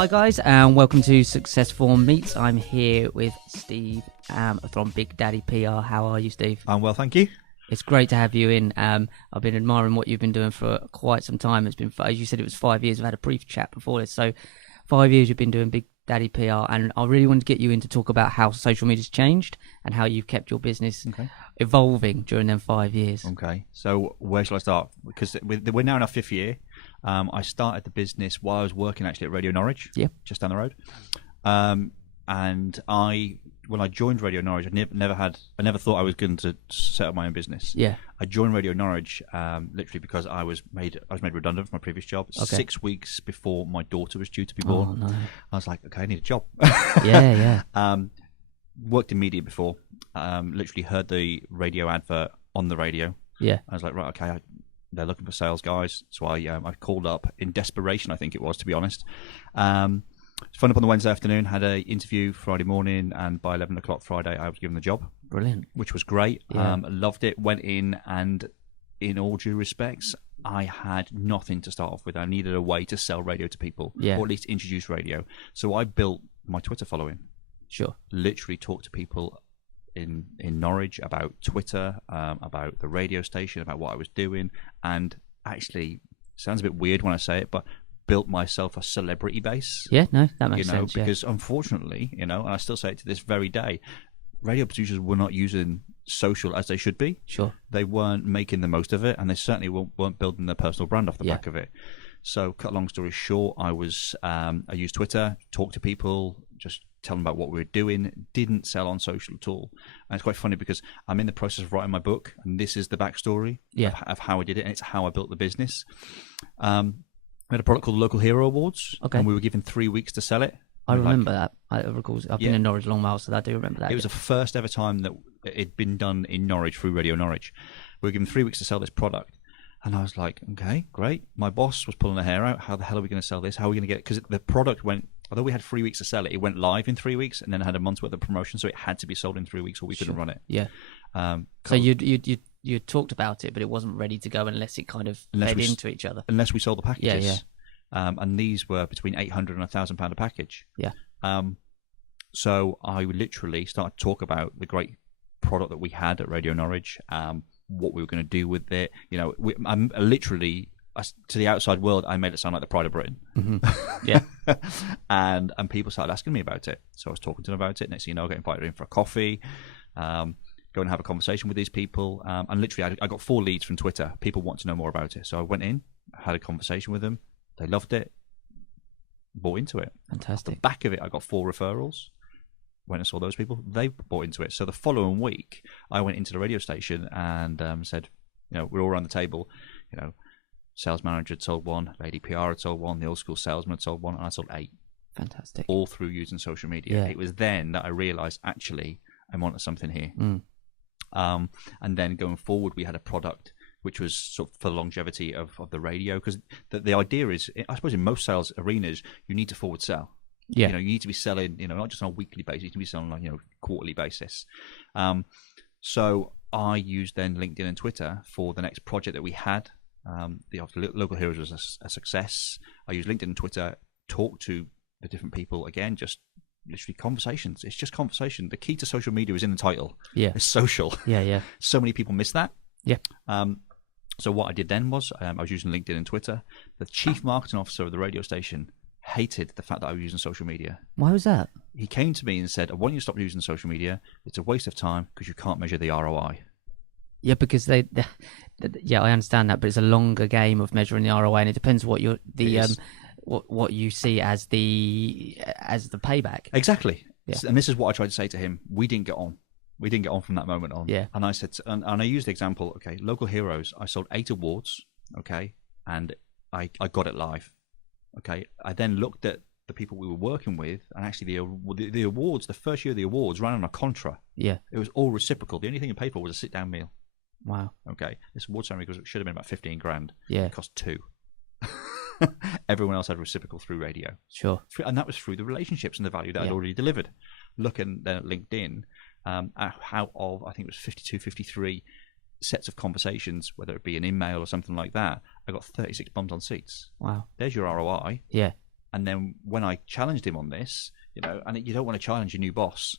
Hi guys, and welcome to Success4MEETS. I'm here with Steve from Big Daddy PR. How are you, Steve? I'm well, thank you. It's great to have you in. I've been admiring what you've been doing for quite some time. It's been, as you said, it was 5 years. We've had a brief chat before this. So 5 years you've been doing Big Daddy PR, and I really wanted to get you in to talk about how social media's changed and how you've kept your business evolving during them 5 years. Okay, so where shall I start? Because we're now in our 5th year. I started the business while I was working actually at Radio Norwich, just down the road. And when I joined Radio Norwich, I never thought I was going to set up my own business. Yeah, I joined Radio Norwich literally because I was made redundant from my previous job 6 weeks before my daughter was due to be born. Oh, no. I was like, okay, I need a job. Yeah. Worked in media before. Literally heard the radio advert on the radio. Yeah, I was like, right, okay, they're looking for sales guys. So I called up in desperation, I think it was, to be honest. Phoned up on the Wednesday afternoon, had an interview Friday morning, and by 11 o'clock Friday, I was given the job. Brilliant. Which was great. Yeah. Loved it. Went in, and in all due respects, I had nothing to start off with. I needed a way to sell radio to people, or at least introduce radio. So I built my Twitter following. Sure. Literally talked to people in Norwich about Twitter, about the radio station, about what I was doing, and actually, sounds a bit weird when I say it, but built myself a celebrity base. Yeah, no, that makes sense. Because unfortunately, and I still say it to this very day, radio producers were not using social as they should be. Sure. They weren't making the most of it, and they certainly weren't building their personal brand off the back of it. So, cut a long story short, I used Twitter, talked to people, just tell them about what we were doing, didn't sell on social at all. And it's quite funny because I'm in the process of writing my book, and this is the backstory of how I did it, and it's how I built the business. We had a product called Local Hero Awards, and we were given 3 weeks to sell it. I remember that. I've been in Norwich a long while, so I do remember that. It was the first ever time that it'd been done in Norwich through Radio Norwich. We were given 3 weeks to sell this product. And I was like, okay, great. My boss was pulling her hair out. How the hell are we going to sell this? How are we going to get it? Because the product went, although we had 3 weeks to sell it, it went live in 3 weeks, and then it had a month's worth of promotion, so it had to be sold in 3 weeks or we couldn't run it. Yeah. So you talked about it, but it wasn't ready to go unless it kind of fed into each other. Unless we sold the packages. Yeah. And these were between £800 and £1,000 a package. Yeah. So I literally started to talk about the great product that we had at Radio Norwich, what we were going to do with it. I'm literally, to the outside world, I made it sound like the pride of Britain. Mm-hmm. Yeah. and people started asking me about it. So I was talking to them about it. Next thing you know, I got invited in for a coffee, go and have a conversation with these people. And literally, I got 4 leads from Twitter. People want to know more about it. So I went in, had a conversation with them. They loved it, bought into it. Fantastic. Off the back of it, I got 4 referrals. Went and saw those people. They bought into it. So the following week, I went into the radio station and said, we're all around the table. Sales manager had sold 1, lady PR had sold 1, the old school salesman had sold 1, and I sold 8. Fantastic. All through using social media. Yeah. It was then that I realised, actually, I'm onto something here. And then going forward, we had a product which was sort of for the longevity of the radio, because the idea is, I suppose in most sales arenas, you need to forward sell. Yeah. You need to be selling, not just on a weekly basis, you can be selling on quarterly basis. So I used then LinkedIn and Twitter for the next project that we had. The Local Heroes was a success. I used LinkedIn and Twitter, talked to the different people, again, just literally conversations. It's just conversation. The key to social media is in the title. Yeah. It's social. Yeah. So many people miss that. Yeah. So what I did then was I was using LinkedIn and Twitter. The chief marketing officer of the radio station hated the fact that I was using social media. Why was that? He came to me and said, I want you to stop using social media. It's a waste of time because you can't measure the ROI. Yeah, because I understand that, but it's a longer game of measuring the ROI, and it depends what what you see as the payback. Exactly. Yeah. And this is what I tried to say to him. We didn't get on. We didn't get on from that moment on. Yeah. And I said, and I used the example, okay, Local Heroes, I sold 8 awards, okay, and I got it live. Okay, I then looked at the people we were working with, and actually the awards, the first year of the awards ran on a contra. Yeah. It was all reciprocal. The only thing you paid for was a sit-down meal. Wow. Okay, this award ceremony should have been about 15 grand. Yeah. It cost 2. Everyone else had reciprocal through radio. Sure. And that was through the relationships and the value that I'd already delivered. Looking then at LinkedIn, out of, I think it was 52, 53 sets of conversations, whether it be an email or something like that, I got 36 bums on seats. Wow. There's your ROI. Yeah. And then when I challenged him on this, and you don't want to challenge your new boss,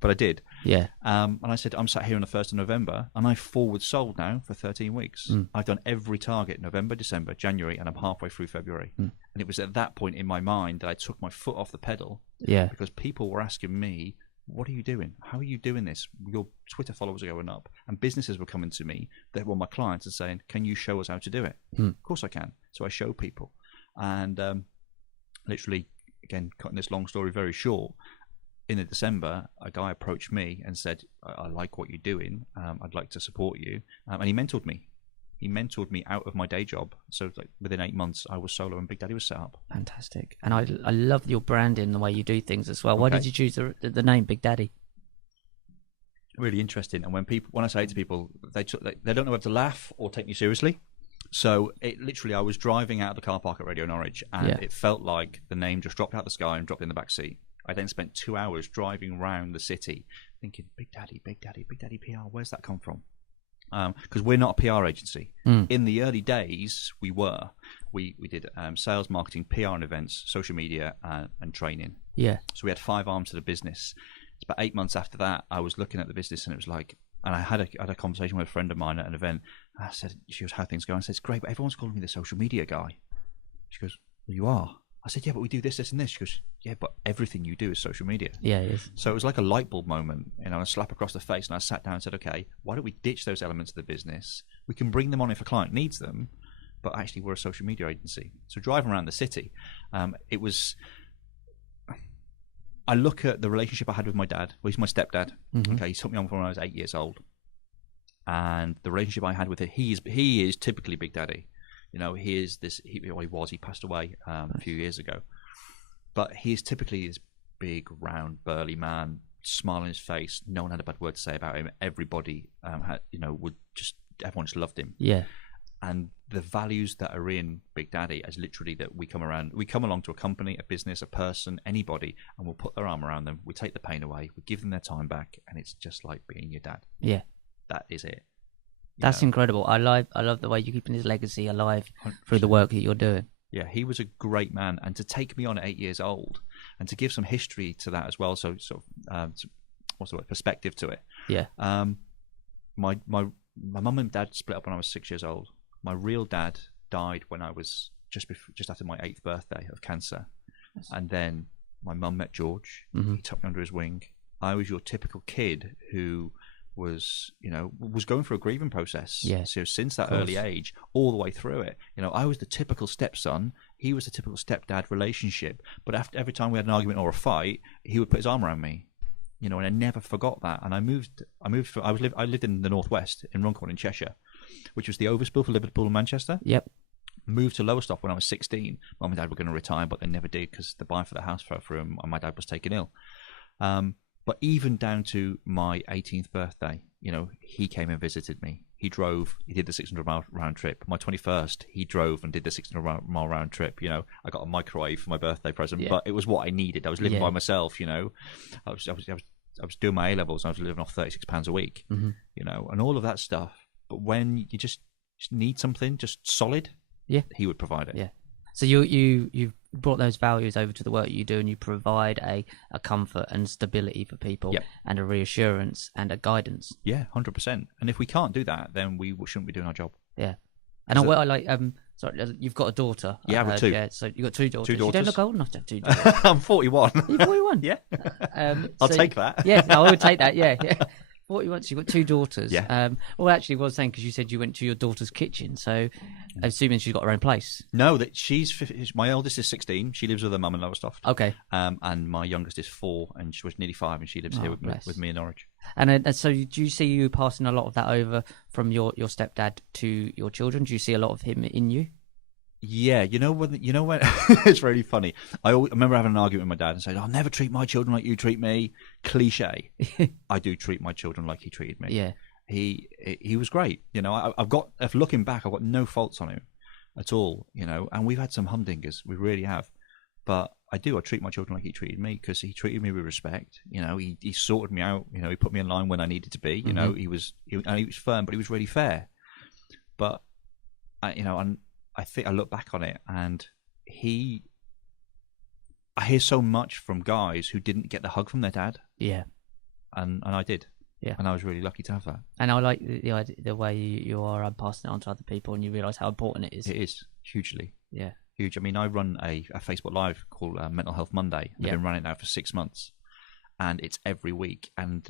but I did. Yeah. And I said, I'm sat here on the 1st of November, and I forward sold now for 13 weeks. I've done every target, November, December, January, and I'm halfway through February. And it was at that point in my mind that I took my foot off the pedal. Yeah. Because people were asking me, what are you doing? How are you doing this? Your Twitter followers are going up. And businesses were coming to me, they were my clients, and saying, can you show us how to do it? Of course I can. So I show people. And literally, again, cutting this long story very short, in December, a guy approached me and said, I like what you're doing. I'd like to support you. And he mentored me. He mentored me out of my day job. So like within 8 months, I was solo and Big Daddy was set up. Fantastic. And I love your branding, the way you do things as well. Why did you choose the name Big Daddy? Really interesting. And when I say it to people, they don't know whether to laugh or take me seriously. So it literally, I was driving out of the car park at Radio Norwich, and it felt like the name just dropped out of the sky and dropped in the back seat. I then spent 2 hours driving around the city thinking, Big Daddy, Big Daddy, Big Daddy PR, where's that come from? Because we're not a PR agency. In the early days, we were. We did sales, marketing, PR and events, social media, and training. Yeah. So we had 5 arms to the business. It's about 8 months after that, I was looking at the business, and it was like, and I had a conversation with a friend of mine at an event. I said, she goes, how are things going? I said, it's great, but everyone's calling me the social media guy. She goes, well, you are. I said, yeah, but we do this, this, and this. She goes, yeah, but everything you do is social media. Yeah, it is. So it was like a light bulb moment, a slap across the face. And I sat down and said, okay, why don't we ditch those elements of the business? We can bring them on if a client needs them, but actually we're a social media agency. So driving around the city, it was... I look at the relationship I had with my dad. Well, he's my stepdad. Okay, he took me on when I was 8 years old. And the relationship I had with him, he is typically Big Daddy. He is this. He passed away a few years ago, but he is typically this big, round, burly man, smile on his face. No one had a bad word to say about him. Everybody, everyone just loved him. Yeah. And the values that are in Big Daddy is literally that we come along to a company, a business, a person, anybody, and we'll put our arm around them. We take the pain away. We give them their time back, and it's just like being your dad. Yeah. That is it. That's incredible. I love the way you're keeping his legacy alive 100%. Through the work that you're doing. Yeah, he was a great man, and to take me on at 8 years old, and to give some what's the word, perspective to it. Yeah. My mum and dad split up when I was 6 years old. My real dad died when I was just after my 8th birthday of cancer, and then my mum met George. He took me under his wing. I was your typical kid who was going through a grieving process. Yeah. So since that early age, all the way through it, I was the typical stepson. He was the typical stepdad relationship. But every time we had an argument or a fight, he would put his arm around me. And I never forgot that. And I lived in the northwest in Runcorn in Cheshire, which was the overspill for Liverpool and Manchester. Yep. Moved to Lowestoft when I was 16. Mum and Dad were going to retire, but they never did because the buy for the house fell through, and my dad was taken ill. But even down to my 18th birthday, he came and visited me. He did the 600-mile round trip. My 21st, he drove and did the 600-mile round trip. I got a microwave for my birthday present, but it was what I needed. I was living by myself, I was doing my A-levels, and I was living off £36 a week, and all of that stuff. But when you just need something just solid, he would provide it. Yeah. So you've brought those values over to the work you do, and you provide a comfort and stability for people, and a reassurance and a guidance. Yeah, 100%. And if we can't do that, then we shouldn't be doing our job. Yeah. And what I like, sorry, you've got a daughter. Yeah, I've got 2. Yeah, so you've got 2 daughters. 2 daughters. You don't look old enough to have 2 daughters. I'm 41. You're 41? Yeah. I'll take that. Yeah, no, I would take that, yeah. 41, so you've got 2 daughters. Yeah. Well, actually, I was saying, because you said you went to your daughter's kitchen, so assuming she's got her own place. No, that my eldest is 16. She lives with her mum in Lowestoft. Okay. And my youngest is 4, and she was nearly 5, and she lives here with me in Norwich. And so do you see you passing a lot of that over from your stepdad to your children? Do you see a lot of him in you? Yeah, when it's really funny. I remember having an argument with my dad and saying, "I'll never treat my children like you treat me." Cliche. I do treat my children like he treated me. Yeah. He was great. If looking back, I've got no faults on him at all. And we've had some humdingers, we really have. But I treat my children like he treated me, because he treated me with respect. He sorted me out. He put me in line when I needed to be. He was firm, but he was really fair. But I think I look back on it, and he I hear so much from guys who didn't get the hug from their dad, Yeah. and I did. Yeah. And I was really lucky to have that. And I like the way you are passing it on to other people, and you realise how important it is. It is hugely. Yeah. Huge. I mean, I run a Facebook Live called Mental Health Monday. I've been running it now for 6 months, and it's every week. And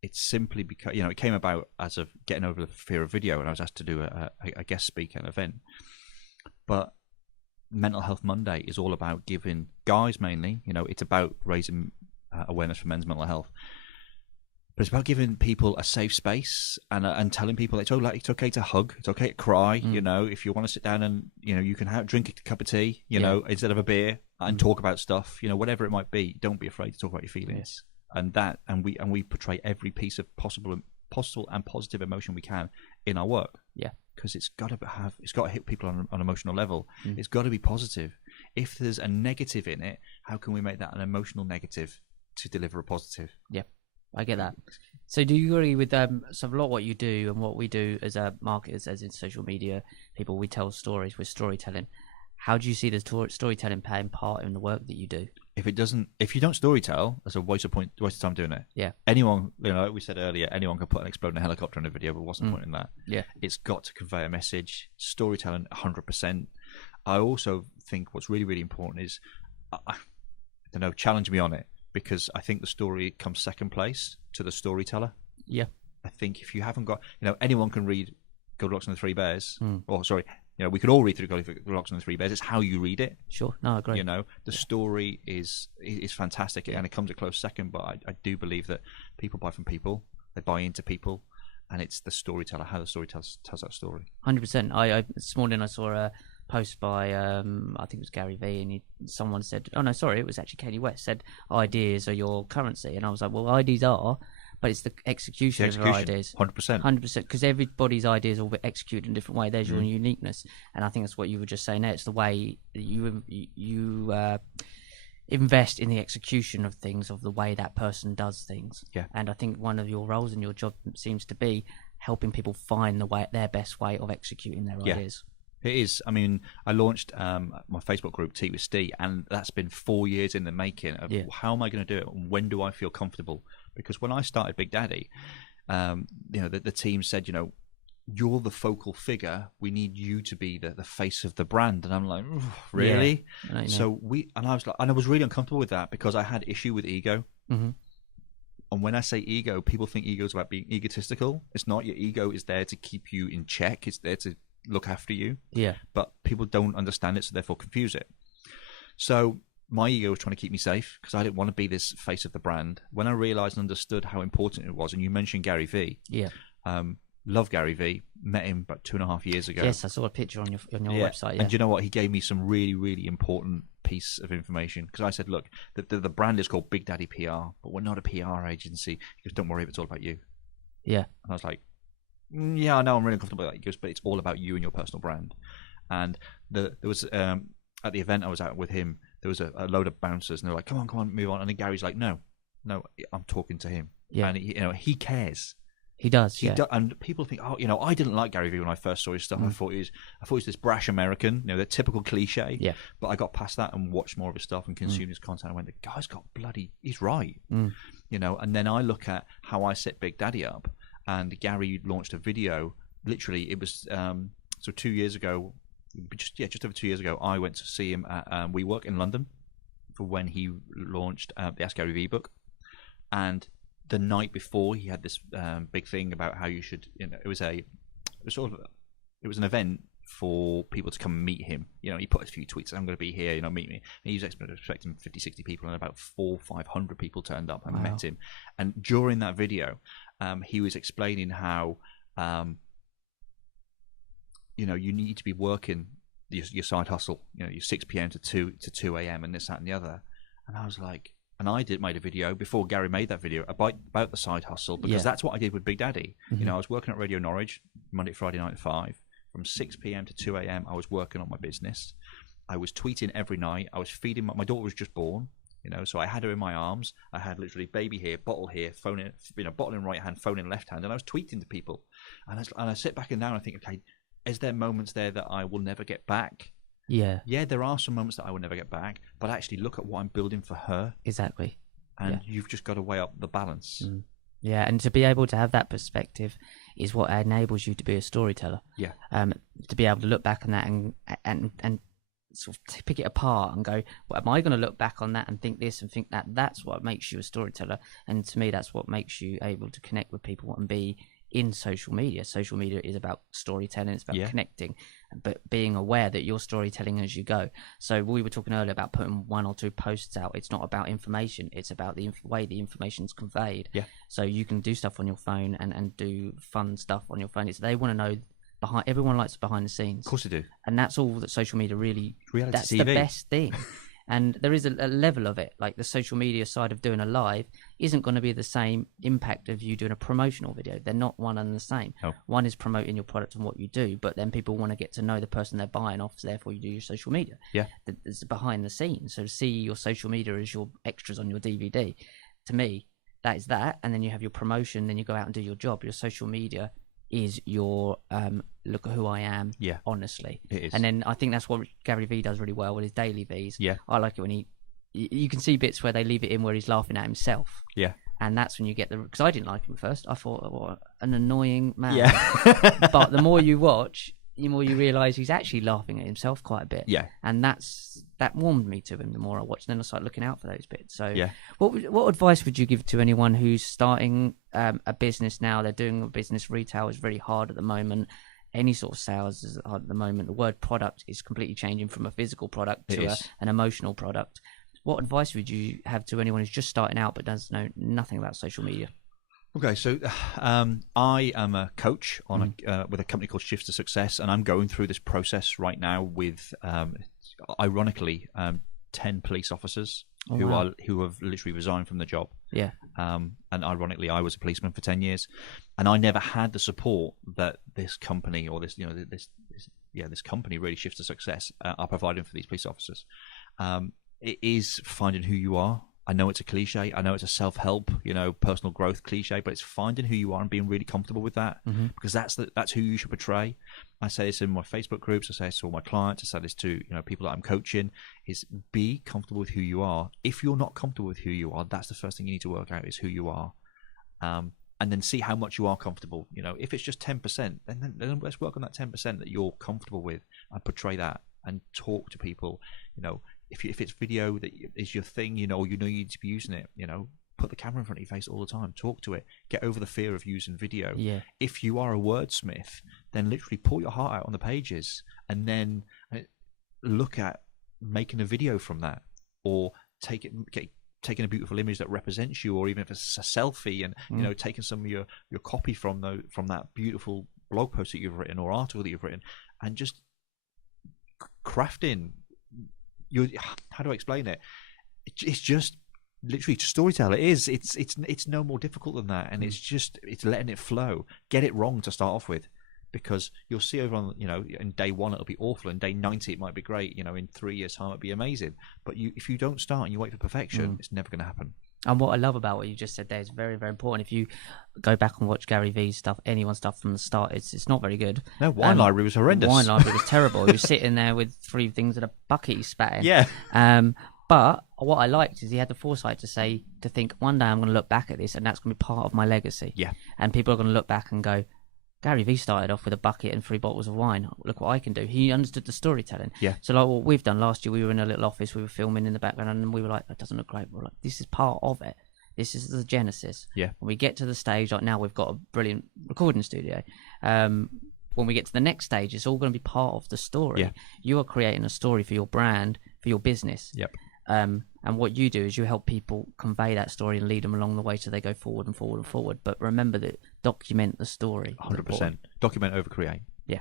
it's simply because, it came about as of getting over the fear of video, and I was asked to do a guest speaker at an event. But Mental Health Monday is all about giving guys mainly, it's about raising awareness for men's mental health. But it's about giving people a safe space and telling people it's okay to hug, it's okay to cry. If you want to sit down and you can drink a cup of tea, instead of a beer, and talk about stuff, whatever it might be. Don't be afraid to talk about your feelings. And we portray every piece of possible and positive emotion we can in our work. Yeah, because it's got to hit people on an emotional level. It's got to be positive. If there's a negative in it, how can we make that an emotional negative to deliver a positive? Yeah. I get that. So do you agree with so a lot what you do and what we do as marketers, as in social media people, we tell stories with storytelling. How do you see the storytelling playing part in the work that you do? If you don't storytell, that's a waste of time doing it. Yeah. Anyone, like we said earlier, anyone can put an exploding helicopter in a video, but what's the point in that? Yeah. It's got to convey a message. Storytelling, 100%. I also think what's really, really important is, I don't know, challenge me on it. Because I think the story comes second place to the storyteller. Yeah. I think if you haven't got, anyone can read Goldilocks and the Three Bears. Or sorry, we could all read through Goldilocks and the Three Bears. It's how you read it. Sure. No, I agree. The story is fantastic, and it comes a close second. But I do believe that people buy from people. They buy into people. And it's the storyteller, how the story tells that story. 100%. I this morning I saw a post by I think it was Gary Vee, and someone said, oh no, sorry, it was actually Kanye West, said ideas are your currency, and I was like, well, ideas are, but it's the execution of your ideas. 100%, because everybody's ideas will be executed in a different way. There's your uniqueness, and I think that's what you were just saying there. It's the way that you invest in the execution of things, of the way that person does things. Yeah. And I think one of your roles in your job seems to be helping people find their best way of executing their ideas. It is. I mean, I launched my Facebook group, Tea with Steve, and that's been 4 years in the making of how am I going to do it, and when do I feel comfortable? Because when I started Big Daddy, the team said, you're the focal figure. We need you to be the face of the brand. And I'm like, really? Yeah. So I was really uncomfortable with that because I had issue with ego. Mm-hmm. And when I say ego, people think ego is about being egotistical. It's not. Your ego is there to keep you in check. It's there to look after you. Yeah. But people don't understand it, so therefore confuse it. So my ego was trying to keep me safe because I didn't want to be this face of the brand. When I realized and understood how important it was, and you mentioned Gary Vee. Yeah. Love Gary Vee. Met him about 2.5 years ago. Yes, I saw a picture on your website. Yeah. And you know what? He gave me some really, really important piece of information because I said, look, the brand is called Big Daddy PR, but we're not a PR agency. He goes, don't worry, it's all about you. Yeah. And I was like, yeah, I know, I'm really comfortable with that. He goes, but it's all about you and your personal brand. And there was at the event I was at with him, there was a load of bouncers, and they're like, come on, move on. And then Gary's like, no, I'm talking to him. Yeah. And he cares. He does, and people think, I didn't like Gary Vee when I first saw his stuff. I thought he was this brash American, the typical cliche. Yeah. But I got past that and watched more of his stuff and consumed his content. I went, the guy's got he's right. And then I look at how I set Big Daddy up, and Gary launched a video. Literally, it was 2 years ago, just over 2 years ago. I went to see him at WeWork in London for when he launched the Ask Gary Vee book, and the night before he had this big thing about how you should, it was an event for people to come and meet him. He put a few tweets, I'm going to be here, meet me. And he was expecting 50, 60 people, and about 400-500 people turned up and met him. And during that video, he was explaining how, you need to be working your side hustle, your 6 p.m. to 2 a.m. and this, that, and the other. And I was like, and I made a video before Gary made that video about the side hustle, because that's what I did with Big Daddy. Mm-hmm. I was working at Radio Norwich Monday, Friday night at 5. From 6 p.m. to 2 a.m. I was working on my business. I was tweeting every night. I was feeding my daughter was just born, so I had her in my arms. I had literally baby here, bottle here, phone in, bottle in right hand, phone in left hand, and I was tweeting to people. And I sit back and down and I think, okay, is there moments there that I will never get back? Yeah. Yeah, there are some moments that I will never get back, but actually look at what I'm building for her. Exactly. And you've just got to weigh up the balance. Yeah, and to be able to have that perspective is what enables you to be a storyteller. Yeah. To be able to look back on that and sort of pick it apart and go, well, am I going to look back on that and think this and think that? That's what makes you a storyteller. And to me, that's what makes you able to connect with people and be in social media. Social media is about storytelling. It's about connecting, but being aware that you're storytelling as you go. So we were talking earlier about putting 1 or 2 posts out. It's not about information. It's about the way the information's conveyed. Yeah. So you can do stuff on your phone and do fun stuff on your phone. They want to know everyone likes behind the scenes. Of course they do. And that's all that social media really, reality that's TV. The best thing. And there is a level of it, like the social media side of doing a live isn't going to be the same impact of you doing a promotional video. They're not one and the same. Oh. One is promoting your product and what you do, but then people want to get to know the person they're buying off, so therefore you do your social media. Yeah. It's behind the scenes. So see your social media as your extras on your DVD. To me, that is that. And then you have your promotion, then you go out and do your job. Your social media is your look at who I am. Yeah, honestly, it is. And then I think that's what Gary Vee does really well with his daily V's. Yeah, I like it when you can see bits where they leave it in where he's laughing at himself. Yeah, and that's when you get because I didn't like him first. I thought, what an annoying man. Yeah, but the more you watch, the more you realise he's actually laughing at himself quite a bit. Yeah, and that warmed me to him the more I watched. And then I started looking out for those bits. So, yeah, what advice would you give to anyone who's starting a business now? They're doing a business. Retail is very hard at the moment. Any sort of sales is hard at the moment. The word product is completely changing from a physical product to an emotional product. What advice would you have to anyone who's just starting out but does know nothing about social media? Okay, so I am a coach on with a company called Shift to Success, and I'm going through this process right now with, ironically, 10 police officers who have literally resigned from the job. Yeah. And ironically, I was a policeman for 10 years, and I never had the support that this company or this company really Shift to Success are providing for these police officers. It is finding who you are. I know it's a cliche. I know it's a self-help, personal growth cliche, but it's finding who you are and being really comfortable with that, because that's who you should portray. I say this in my Facebook groups. I say this to all my clients. I say this to people that I'm coaching: is be comfortable with who you are. If you're not comfortable with who you are, that's the first thing you need to work out is who you are, and then see how much you are comfortable. If it's just 10%, then let's work on that 10% that you're comfortable with and portray that and talk to people. If it's video that is your thing, or you need to be using it, put the camera in front of your face all the time. Talk to it. Get over the fear of using video. Yeah. If you are a wordsmith, then literally pour your heart out on the pages, and then look at making a video from that, or taking a beautiful image that represents you, or even if it's a selfie, and taking some of your copy from that beautiful blog post that you've written or article that you've written, and just crafting. How do I explain it? It's just literally storytelling. It's no more difficult than that, and it's letting it flow. Get it wrong to start off with, because you'll see over on in day 1 it'll be awful, and day 90 it might be great. In 3 years' time it'll be amazing. But if you don't start and you wait for perfection, it's never going to happen. And what I love about what you just said there is very, very important. If you go back and watch Gary Vee's stuff, anyone's stuff from the start, it's not very good. No, Wine Library was horrendous. Wine Library was terrible. He was sitting there with 3 things in a bucket he spat in. Yeah. But what I liked is he had the foresight to think, one day I'm going to look back at this and that's going to be part of my legacy. Yeah. And people are going to look back and go, Gary Vee started off with a bucket and 3 bottles of wine. Look what I can do. He understood the storytelling. Yeah. So like what we've done last year, we were in a little office, we were filming in the background, and we were like, that doesn't look great. We're like, this is part of it. This is the genesis. Yeah. When we get to the stage, like now we've got a brilliant recording studio. When we get to the next stage, it's all going to be part of the story. Yeah. You are creating a story for your brand, for your business. Yep. And what you do is you help people convey that story and lead them along the way so they go forward and forward and forward. But remember that document the story. 100%. Document over create. Yeah.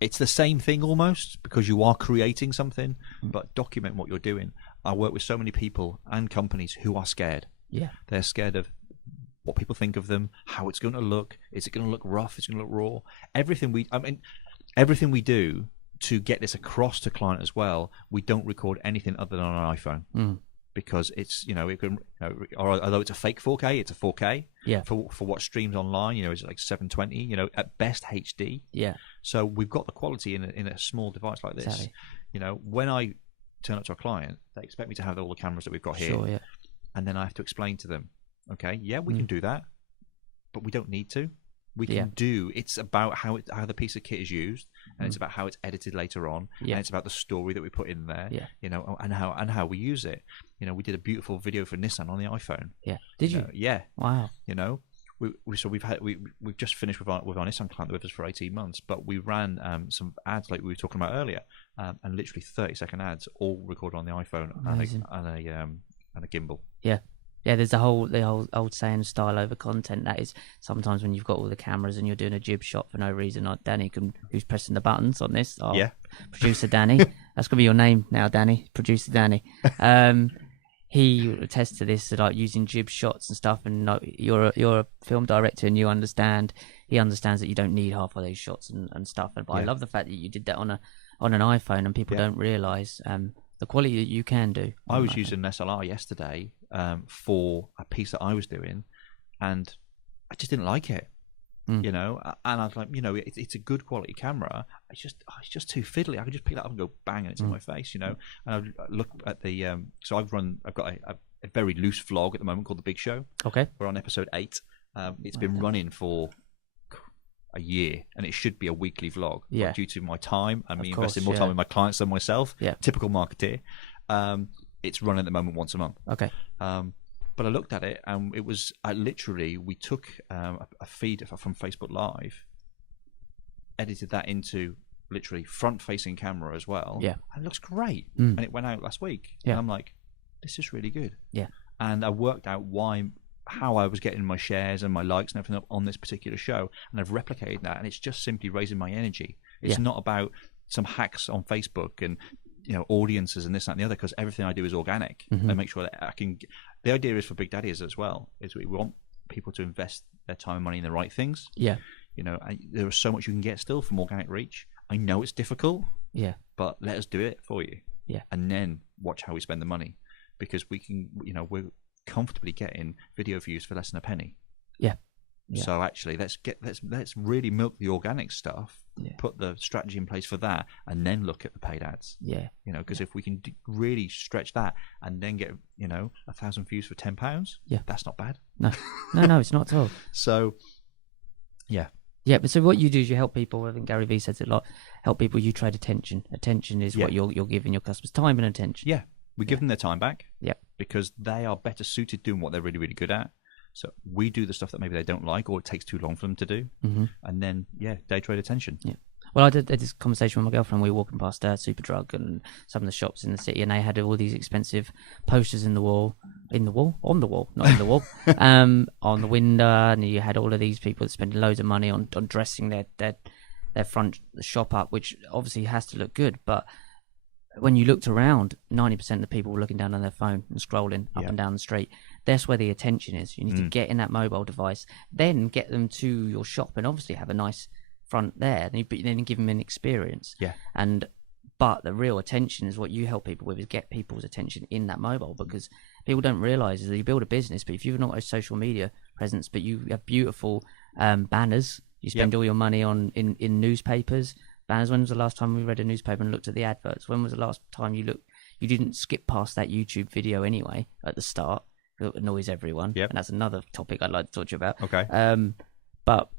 It's the same thing almost, because you are creating something, but document what you're doing. I work with so many people and companies who are scared. Yeah. They're scared of what people think of them, how it's going to look. Is it going to look rough? Is it going to look raw? Everything we do to get this across to client as well, we don't record anything other than on an iPhone. Because it's it can, although it's a fake 4K, it's a 4K. Yeah. For what streams online, it's like 720. At best HD. Yeah. So we've got the quality in a small device like this. Exactly. You know, when I turn up to a client, they expect me to have all the cameras that we've got here. Sure, yeah. And then I have to explain to them, okay, yeah, we can do that, but we don't need to. We can do, it's about how the piece of kit is used, and it's about how it's edited later on, and it's about the story that we put in there, you know, and how we use it. You know, we did a beautiful video for Nissan on the iPhone. Yeah. Did you? Yeah. Wow. You know, we've just finished with our Nissan client with us for 18 months, but we ran some ads like we were talking about earlier, and literally 30-second ads, all recorded on the iPhone and a gimbal. Yeah. Yeah, there's the whole old saying, style over content. That is, sometimes when you've got all the cameras and you're doing a jib shot for no reason, like Danny, who's pressing the buttons on this. Producer Danny. That's going to be your name now, Danny. Producer Danny. He attests to this, like using jib shots and stuff. And you're a film director, and he understands that you don't need half of those shots and stuff. But I love the fact that you did that on an iPhone, and people don't realise the quality that you can do. I was using an SLR yesterday for a piece that I was doing, and I just didn't like it. You know, and I was like, you know, it's a good quality camera. It's just too fiddly. I could just pick that up and go bang, and it's in my face, you know. And I look at the so I've got a very loose vlog at the moment called The Big Show. Okay, we're on episode 8. It's been running for a year, and it should be a weekly vlog. Yeah. But due to my time, and me investing more time with my clients than myself. Yeah. Typical marketeer. It's running at the moment once a month. Okay. But I looked at it, and it was we took a feed from Facebook Live, edited that into literally front-facing camera as well. Yeah. And it looks great. And it went out last week. Yeah. And I'm like, this is really good. Yeah. And I worked out how I was getting my shares and my likes and everything up on this particular show, and I've replicated that, and it's just simply raising my energy. It's not about some hacks on Facebook and, you know, audiences and this, that, and the other, because everything I do is organic. I make sure that I can. The idea is for Big Daddy as well, is we want people to invest their time and money in the right things. Yeah. You know, there is so much you can get still from organic reach. I know it's difficult. Yeah. But let us do it for you. Yeah. And then watch how we spend the money, because we can, you know, we're comfortably getting video views for less than a penny. Yeah. So actually, let's really milk the organic stuff, put the strategy in place for that, and then look at the paid ads. Yeah, you know, because if we can really stretch that and then get, you know, 1,000 views for £10, that's not bad. No, it's not at all. So, yeah. But so what you do is you help people. I think Gary Vee says it a lot. Help people. You trade attention. Attention is what you're giving your customers, time and attention. Yeah, we give them their time back. Yeah, because they are better suited doing what they're really, really good at. So we do the stuff that maybe they don't like, or it takes too long for them to do. And then, day trade attention. Yeah. Well, I did this conversation with my girlfriend. We were walking past Superdrug and some of the shops in the city, and they had all these expensive posters on the wall, not in the wall, on the window, and you had all of these people spending loads of money on dressing their front shop up, which obviously has to look good, but when you looked around, 90% of the people were looking down on their phone and scrolling up and down the street. That's where the attention is. You need to get in that mobile device, then get them to your shop, and obviously have a nice front there. Then give them an experience. Yeah. But the real attention is what you help people with, is get people's attention in that mobile, because people don't realise is that you build a business, but if you've not got a social media presence, but you have beautiful banners, you spend all your money on in newspapers. Banners. When was the last time we read a newspaper and looked at the adverts? When was the last time you looked? You didn't skip past that YouTube video anyway at the start. It annoys everyone. Yep. And that's another topic I'd like to talk to you about. Okay. But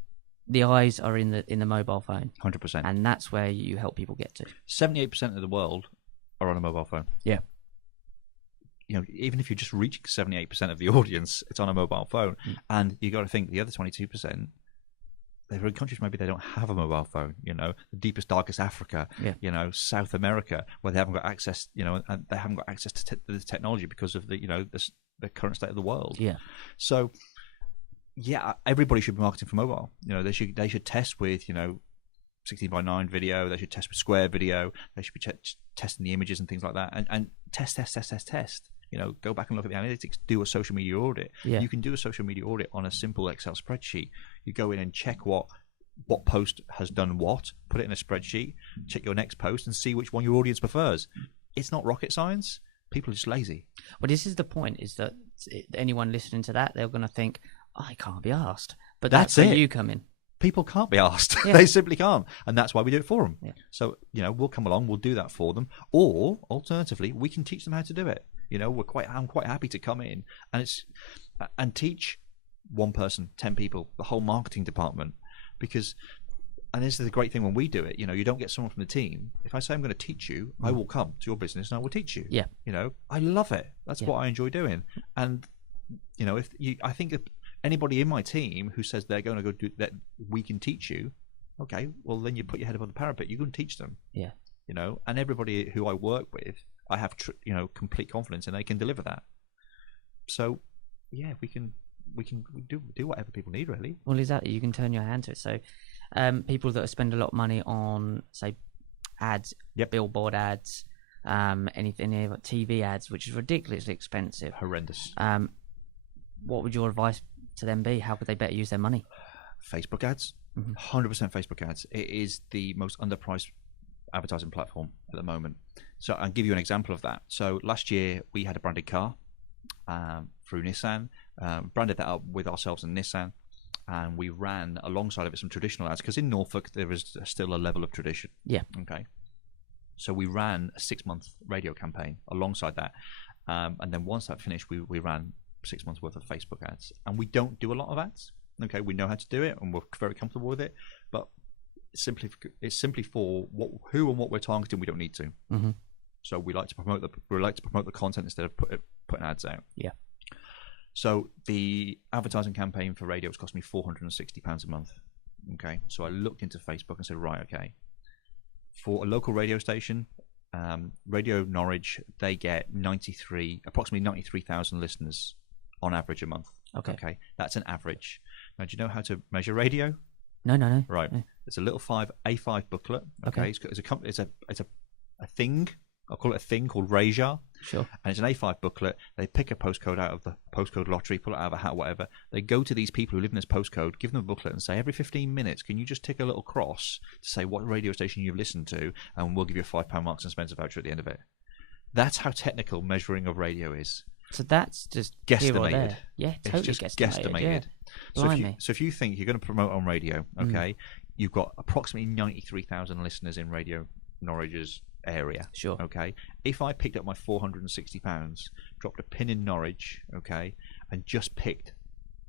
the eyes are in the mobile phone. 100%. And that's where you help people get to. 78% of the world are on a mobile phone. Yeah. You know, even if you're just reaching 78% of the audience, it's on a mobile phone. And you got to think the other 22%. They're in countries maybe they don't have a mobile phone, you know, the deepest, darkest Africa, you know, South America, where they haven't got access, you know, and they haven't got access to the technology because of the, you know, the current state of the world. Yeah. So, everybody should be marketing for mobile. You know, they should test with, you know, 16:9 video. They should test with square video. They should be testing the images and things like that, and test. You know, go back and look at the analytics, do a social media audit. Yeah. You can do a social media audit on a simple Excel spreadsheet. You go in and check what post has done what, put it in a spreadsheet, check your next post and see which one your audience prefers. It's not rocket science. People are just lazy. Well, this is the point, is that anyone listening to that, they're going to think, I can't be asked. But that's where you come in. people can't be asked. Yeah. They simply can't, and that's why we do it for them. Yeah. So we'll come along, we'll do that for them, or alternatively, we can teach them how to do it. I'm quite happy to come in and teach one person, 10 people, the whole marketing department, because. And this is the great thing when we do it. You don't get someone from the team. If I say I'm going to teach you, I will come to your business and I will teach you. Yeah. I love it. That's what I enjoy doing. And I think if anybody in my team who says they're going to go do that, we can teach you. Okay, well then you put your head above the parapet. You can teach them. Yeah. And everybody who I work with, I have complete confidence in they can deliver that. So, yeah, we can do whatever people need, really. Well, exactly. You can turn your hand to it. So. People that spend a lot of money on, say, ads, billboard ads, anything like TV ads, which is ridiculously expensive. Horrendous. What would your advice to them be? How could they better use their money? Facebook ads. 100% Facebook ads. It is the most underpriced advertising platform at the moment. So I'll give you an example of that. So last year we had a branded car through Nissan, branded that up with ourselves and Nissan. And we ran alongside of it some traditional ads, because in Norfolk there is still a level of tradition. Yeah. Okay. So we ran a 6-month radio campaign alongside that, and then once that finished, we ran 6 months worth of Facebook ads. And we don't do a lot of ads. Okay, we know how to do it, and we're very comfortable with it. But it's simply for who and what we're targeting. We don't need to. Mm-hmm. So we like to promote the content instead of putting ads out. Yeah. So the advertising campaign for radio has cost me £460 a month. Okay, so I looked into Facebook and said, right, okay, for a local radio station, Radio Norwich, they get approximately 93,000 listeners on average a month. Okay, that's an average. Now, do you know how to measure radio? No. Right, no. It's a little A5 booklet. Okay, it's a thing. I'll call it a thing called Rajar. Sure. And it's an A5 booklet. They pick a postcode out of the postcode lottery, pull it out of a hat, whatever. They go to these people who live in this postcode, give them a booklet and say, every 15 minutes, can you just tick a little cross to say what radio station you've listened to, and we'll give you a £5 Marks and Spencer voucher at the end of it. That's how technical measuring of radio is. So that's just guesstimated. Yeah, totally. It's just guesstimated. Yeah. So if you think you're going to promote on radio, okay, you've got approximately 93,000 listeners in Radio Norwich's area. Sure. Okay. If I picked up my £460, dropped a pin in Norwich, okay, and just picked,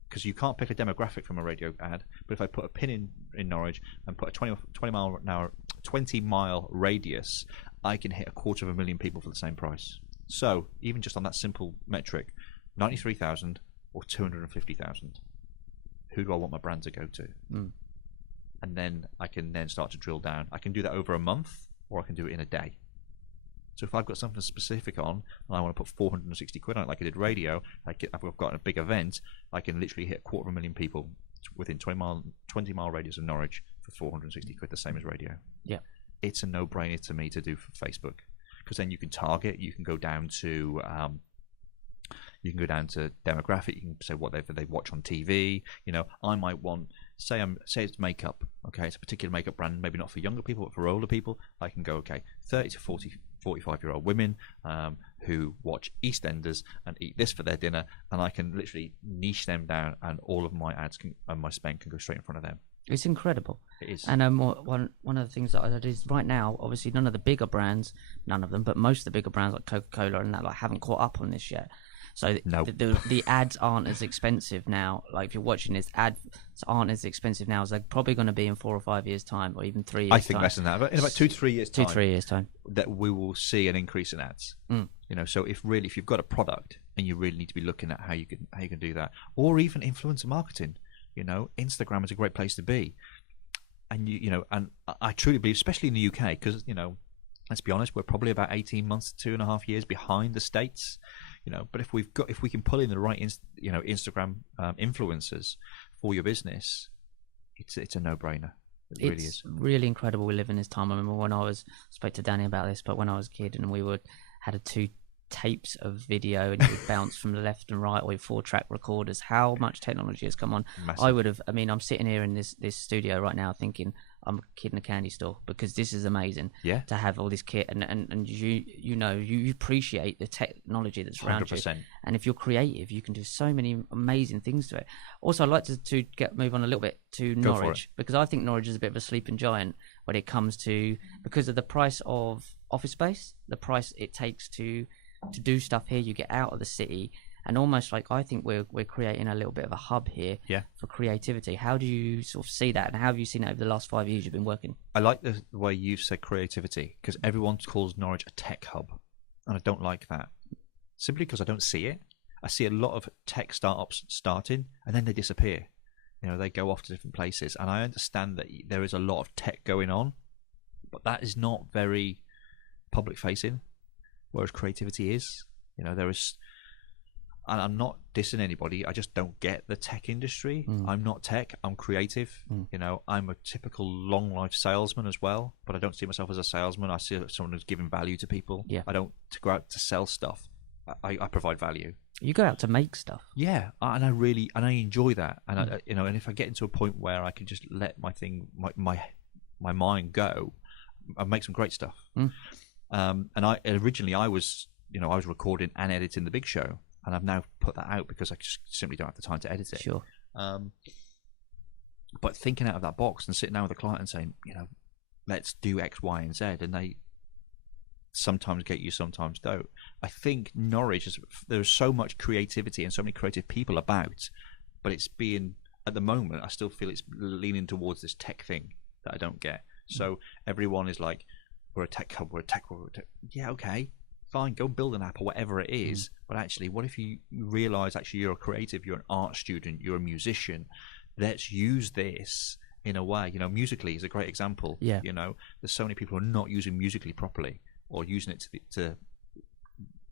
because you can't pick a demographic from a radio ad, but if I put a pin in Norwich and put a 20 mile radius, I can hit 250,000 people for the same price. So even just on that simple metric, 93,000 or 250,000, who do I want my brand to go to? And then I can then start to drill down. I can do that over a month, or I can do it in a day. So if I've got something specific on and I want to put 460 quid on it, like I did radio, I've got a big event, I can literally hit 250,000 people within 20 mile radius of Norwich for 460 quid, the same as radio. Yeah. It's a no-brainer to me to do for Facebook, because then you can target, you can go down to demographic, you can say whatever they watch on TV. I might want, say it's makeup, okay, it's a particular makeup brand, maybe not for younger people but for older people. I can go, okay, 30 to 45-year-old women who watch EastEnders and eat this for their dinner, and I can literally niche them down, and all of my ads and my spend can go straight in front of them. It's incredible. It is. And one of the things that I did is, right now, obviously none of the bigger brands, none of them, but most of the bigger brands like Coca-Cola and that, haven't caught up on this yet. So the ads aren't as expensive now. Like, if you're watching this, ads aren't as expensive now as they're probably going to be in 4 or 5 years' time, or even 3 years' time. I think less than that. But in about 2 to 3 years' time. 2-3 years' time. That we will see an increase in ads. So if you've got a product and you really need to be looking at how you can do that, or even influencer marketing, Instagram is a great place to be. And and I truly believe, especially in the UK, because let's be honest, we're probably about 18 months to 2.5 years behind the States. But if we can pull in the right Instagram influencers for your business, it's a no-brainer. It really is. Really incredible. We live in this time. I remember when I spoke to Danny about this, but when I was a kid and we had 2 tapes of video and it would bounce from the left and right, or 4-track recorders. How much technology has come on. Massive. I'm sitting here in this studio right now thinking I'm a kid in a candy store because this is amazing. Yeah. To have all this kit and you appreciate the technology that's around 100%. you. And if you're creative, you can do so many amazing things to it. Also, I'd like to move on a little bit to Norwich, because I think Norwich is a bit of a sleeping giant when it comes to, because of the price of office space, the price it takes to do stuff here. You get out of the city. And almost like, I think we're creating a little bit of a hub here for creativity. How do you sort of see that, and how have you seen it over the last 5 years you've been working? I like the way you've said creativity, because everyone calls Norwich a tech hub, and I don't like that. Simply because I don't see it. I see a lot of tech startups starting, and then they disappear. They go off to different places, and I understand that there is a lot of tech going on, but that is not very public-facing, whereas creativity is. There is... And I'm not dissing anybody. I just don't get the tech industry. I'm not tech. I'm creative. I'm a typical long life salesman as well, but I don't see myself as a salesman. I see someone who's giving value to people. Yeah. I don't go out to sell stuff. I provide value. You go out to make stuff. Yeah, and I enjoy that. And and if I get into a point where I can just let my mind go, I make some great stuff. And I was recording and editing the big show. And I've now put that out because I just simply don't have the time to edit it. Sure. But thinking out of that box and sitting down with a client and saying, let's do X, Y, and Z, and they sometimes get you, sometimes don't. I think Norwich there's so much creativity and so many creative people about, but it's being, at the moment, I still feel it's leaning towards this tech thing that I don't get. So everyone is like, we're a tech hub, we're a tech. Yeah, okay. Fine, go build an app or whatever it is. But actually, what if you realize actually you're a creative, you're an art student, you're a musician? Let's use this in a way. Musically is a great example. Yeah. There's so many people who are not using Musically properly or using it to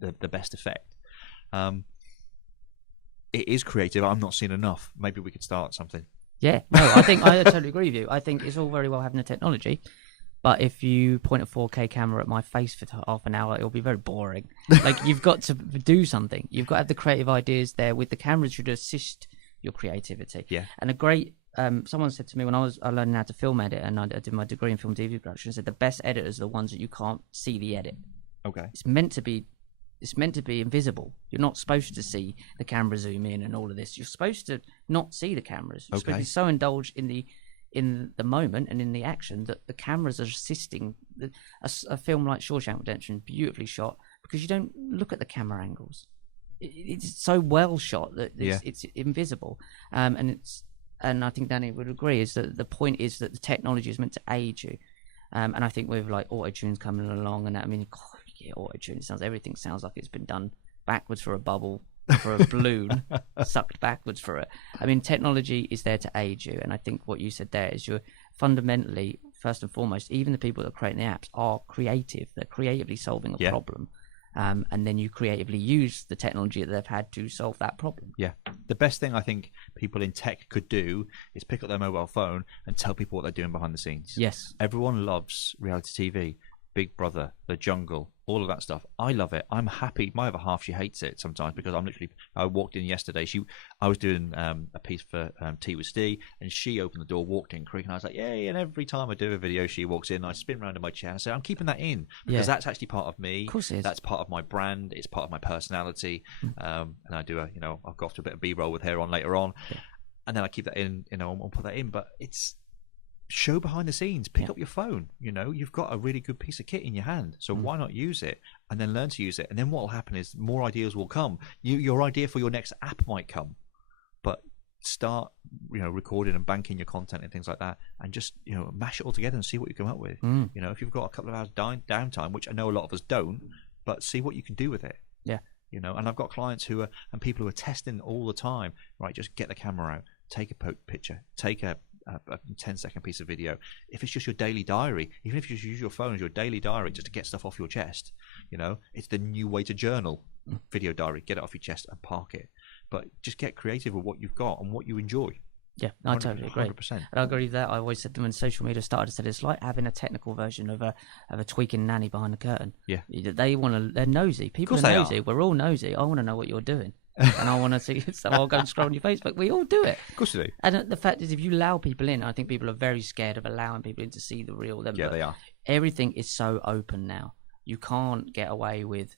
the best effect. It is creative. I'm not seeing enough. Maybe we could start something. Yeah. No, I think I totally agree with you. I think it's all very well having the technology, but if you point a 4K camera at my face for half an hour, it'll be very boring. Like, you've got to do something. You've got to have the creative ideas there with the cameras should assist your creativity. Yeah. And a great, someone said to me when I was learning how to film edit, and I did my degree in film TV production, said the best editors are the ones that you can't see the edit. Okay. It's meant to be invisible. You're not supposed to see the camera zoom in and all of this. You're supposed to not see the cameras. You're supposed to be so indulged in the moment and in the action that the cameras are assisting. A film like Shawshank Redemption, beautifully shot, because you don't look at the camera angles. It's so well shot that it's invisible. And I think Danny would agree, is that the point is that the technology is meant to aid you. And I think with like auto-tunes coming along, and auto-tune, everything sounds like it's been done backwards for a bubble, for a balloon, sucked backwards for it. Technology is there to aid you, and I think what you said there is you're fundamentally, first and foremost, even the people that are creating the apps are creative. They're creatively solving a problem, and then you creatively use the technology that they've had to solve that problem. Yeah. The best thing I think people in tech could do is pick up their mobile phone and tell people what they're doing behind the scenes. Yes. Everyone loves reality TV. Big Brother, The Jungle, all of that stuff. I love it. I'm happy. My other half, she hates it sometimes because I walked in yesterday. I was doing a piece for Tea with Steve, and she opened the door, walked in quick, and I was like, yay. And every time I do a video, she walks in, I spin around in my chair and I say, I'm keeping that in because that's actually part of me. Of course it is. That's part of my brand. It's part of my personality. And I do I'll go off to a bit of B-roll with her on later on. Yeah. And then I keep that in, I'll put that in. But it's show behind the scenes. Pick up your phone. You've got a really good piece of kit in your hand, so why not use it and then learn to use it? And then what will happen is more ideas will come. Your idea for your next app might come, but start recording and banking your content and things like that, and just mash it all together and see what you come up with. If you've got a couple of hours downtime, which I know a lot of us don't, but see what you can do with it. And I've got clients and people who are testing all the time. Right, just get the camera out, take a picture, take a 10-second piece of video. If it's just your daily diary, even if you just use your phone as your daily diary just to get stuff off your chest, it's the new way to journal. Video diary, get it off your chest and park it. But just get creative with what you've got and what you enjoy. Yeah, I totally agree. 100%. And I agree with that. I always said to them when social media started, I said it's like having a technical version of a tweaking nanny behind the curtain. Yeah, they're nosy. People are nosy. We're all nosy. I want to know what you're doing. and I want to see, so I'll go and scroll on your Facebook. We all do it. Of course you do. And the fact is, if you allow people in, I think people are very scared of allowing people in to see the real them. Yeah, they are. Everything is so open now. You can't get away with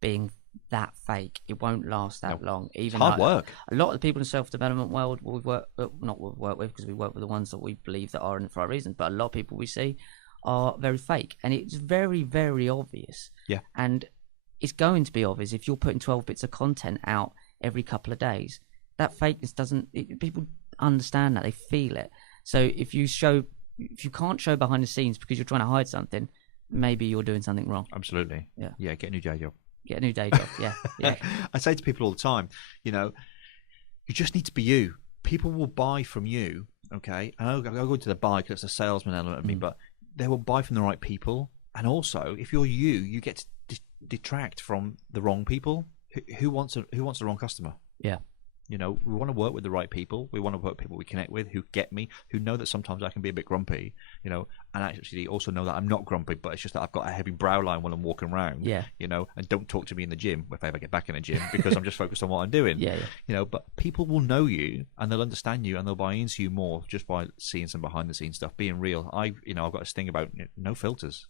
being that fake. It won't last that long. Even hard work. A lot of the people in the self-development world we work with, because we work with the ones that we believe that are in it for our reasons, but a lot of people we see are very fake, and it's very, very obvious. Yeah. And it's going to be obvious if you're putting 12 bits of content out every couple of days. That fakeness people understand that, they feel it. So if you can't show behind the scenes because you're trying to hide something, maybe you're doing something wrong. Absolutely. Yeah, get a new day job. Get a new day job. Yeah. I say to people all the time, you just need to be you. People will buy from you, okay? And I'll go into the buy because it's a salesman element of me, but they will buy from the right people. And also, if you're you get to detract from the wrong people. Who wants the wrong customer? Yeah. We want to work with the right people. We want to work with people we connect with, who get me, who know that sometimes I can be a bit grumpy, and actually also know that I'm not grumpy, but it's just that I've got a heavy brow line when I'm walking around, and don't talk to me in the gym if I ever get back in the gym because I'm just focused on what I'm doing. But people will know you and they'll understand you and they'll buy into you more just by seeing some behind the scenes stuff, being real. I've got this thing about no filters.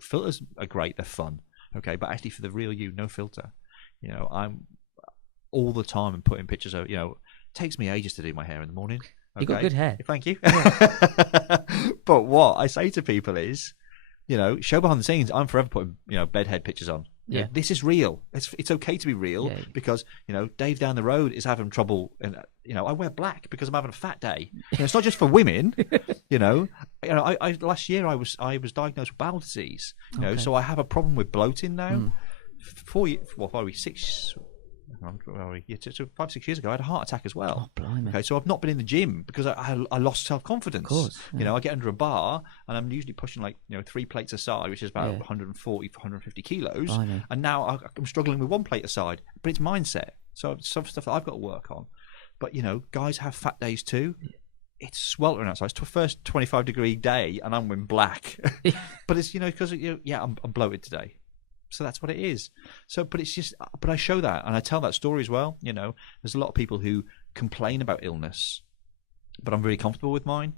Filters are great, they're fun, okay, but actually for the real you, no filter. I'm all the time and putting pictures of, it takes me ages to do my hair in the morning. Okay? You got good hair. Thank you. Yeah. But what I say to people is, show behind the scenes. I'm forever putting, bedhead pictures on. Yeah. This is real. It's okay to be real because, Dave down the road is having trouble. And, I wear black because I'm having a fat day. It's not just for women, I last year I was diagnosed with bowel disease, so I have a problem with bloating now. 4 years, probably 6 so 5-6 years ago, I had a heart attack as well. Oh, blimey. Okay, so I've not been in the gym because I lost self-confidence. Of course. Yeah. I get under a bar and I'm usually pushing 3 plates aside, which is about 140, 150 kilos. Blimey. And now I'm struggling with 1 plate aside, but it's mindset. So some stuff that I've got to work on. But, guys have fat days too. It's sweltering outside. It's the first 25-degree day and I'm wearing black. But it's, because, I'm bloated today. So that's what it is. So, but I show that and I tell that story as well. There's a lot of people who complain about illness, but I'm really comfortable with mine.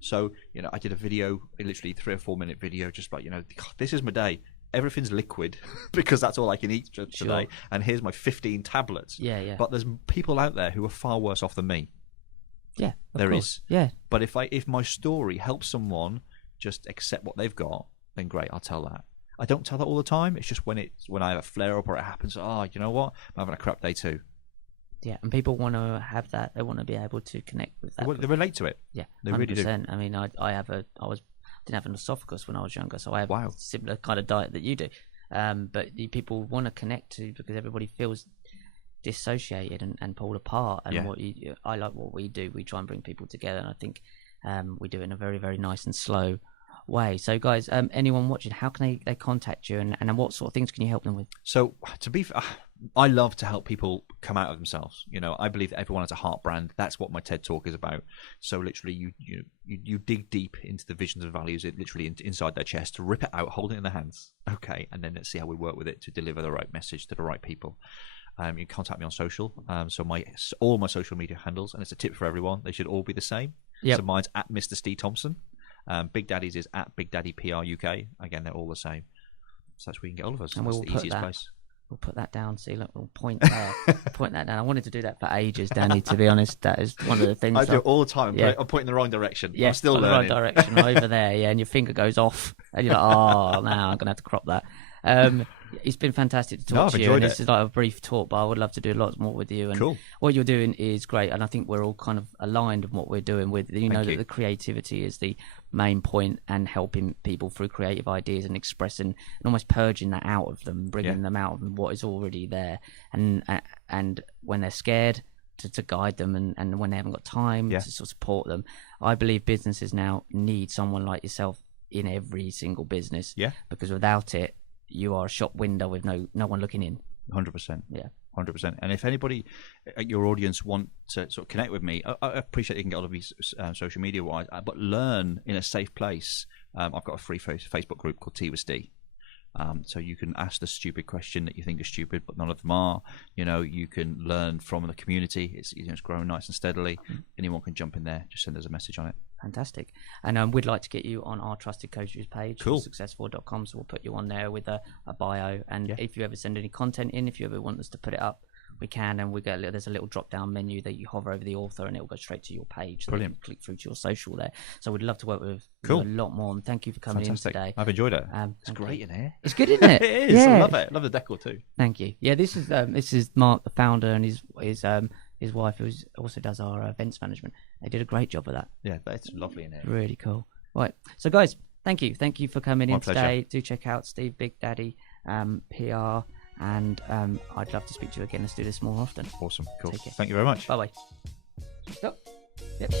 So, I did a video, literally 3 or 4 minute video, just like, this is my day. Everything's liquid because that's all I can eat today. Sure. And here's my 15 tablets. Yeah. But there's people out there who are far worse off than me. Yeah, there is. Yeah. But if my story helps someone just accept what they've got, then great, I'll tell that. I don't tell that all the time. It's just when I have a flare up or it happens. Oh, you know what? I'm having a crap day too. Yeah, and people want to have that. They want to be able to connect with that. They relate to it. Yeah, they 100%. Really do. I mean, I didn't have an esophagus when I was younger, so I have a similar kind of diet that you do. But the people want to connect to because everybody feels dissociated and pulled apart. And I like what we do. We try and bring people together, and I think we do it in a very, very nice and slow way. So guys, anyone watching, how can they contact you and what sort of things can you help them with? So I love to help people come out of themselves. I believe that everyone has a heart brand. That's what my TED Talk is about. So literally you dig deep into the visions and values, literally inside their chest, rip it out, hold it in their hands. Okay. And then let's see how we work with it to deliver the right message to the right people. You can contact me on social. So all my social media handles, and it's a tip for everyone, they should all be the same. Yep. So mine's at Mr. Steve Thompson. Big Daddy's is at Big Daddy PR UK. Again, they're all the same. So that's where you can get all of us. And that's the easiest place. We'll put that down. See, look, we'll point there. Point that down. I wanted to do that for ages, Danny, to be honest. That is one of the things. I do it all the time. Yeah. I'm pointing the wrong direction. Yeah, I'm still learning. The right direction, over there. Yeah, and your finger goes off. And you're like, oh, now I'm going to have to crop that. It's been fantastic to talk to you. And this is like a brief talk, but I would love to do lots more with you. And cool. What you're doing is great. And I think we're all kind of aligned in what we're doing with, that the creativity is the main point, and helping people through creative ideas and expressing and almost purging that out of them, bringing them out of what is already there. And when they're scared, to guide them, and when they haven't got time to sort of support them. I believe businesses now need someone like yourself in every single business. Yeah. Because without it, you are a shop window with no one looking in. 100%. Yeah. 100%. And if anybody at your audience want to sort of connect with me, I appreciate you can get all of these social media wise, but learn in a safe place. I've got a free Facebook group called Tea with Steve. So you can ask the stupid question that you think is stupid, but none of them are. You can learn from the community. It's growing nice and steadily. Anyone can jump in there. Just send us a message on it. Fantastic. And we'd like to get you on our Trusted Coaches page, Cool. success4.com. So we'll put you on there with a bio. And if you ever send any content in, if you ever want us to put it up, we can. And there's a little drop down menu that you hover over the author and it will go straight to your page. So Brilliant. you can click through to your social there. So we'd love to work with Cool. you a lot more. And thank you for coming Fantastic. in today. I've enjoyed it. It's great in here. It's good, isn't it? It is. Yeah. I love it. I love the decor too. Thank you. Yeah, this is Mark, the founder, and his wife, who also does our events management. They did a great job of that. Yeah, it's lovely in here. Really cool. Right. So, guys, thank you for coming My in pleasure. today. Do check out Steve Big Daddy PR, and I'd love to speak to you again. Let's do this more often. Awesome. Cool. Take care. Thank you very much. Bye bye. Stop. Yep.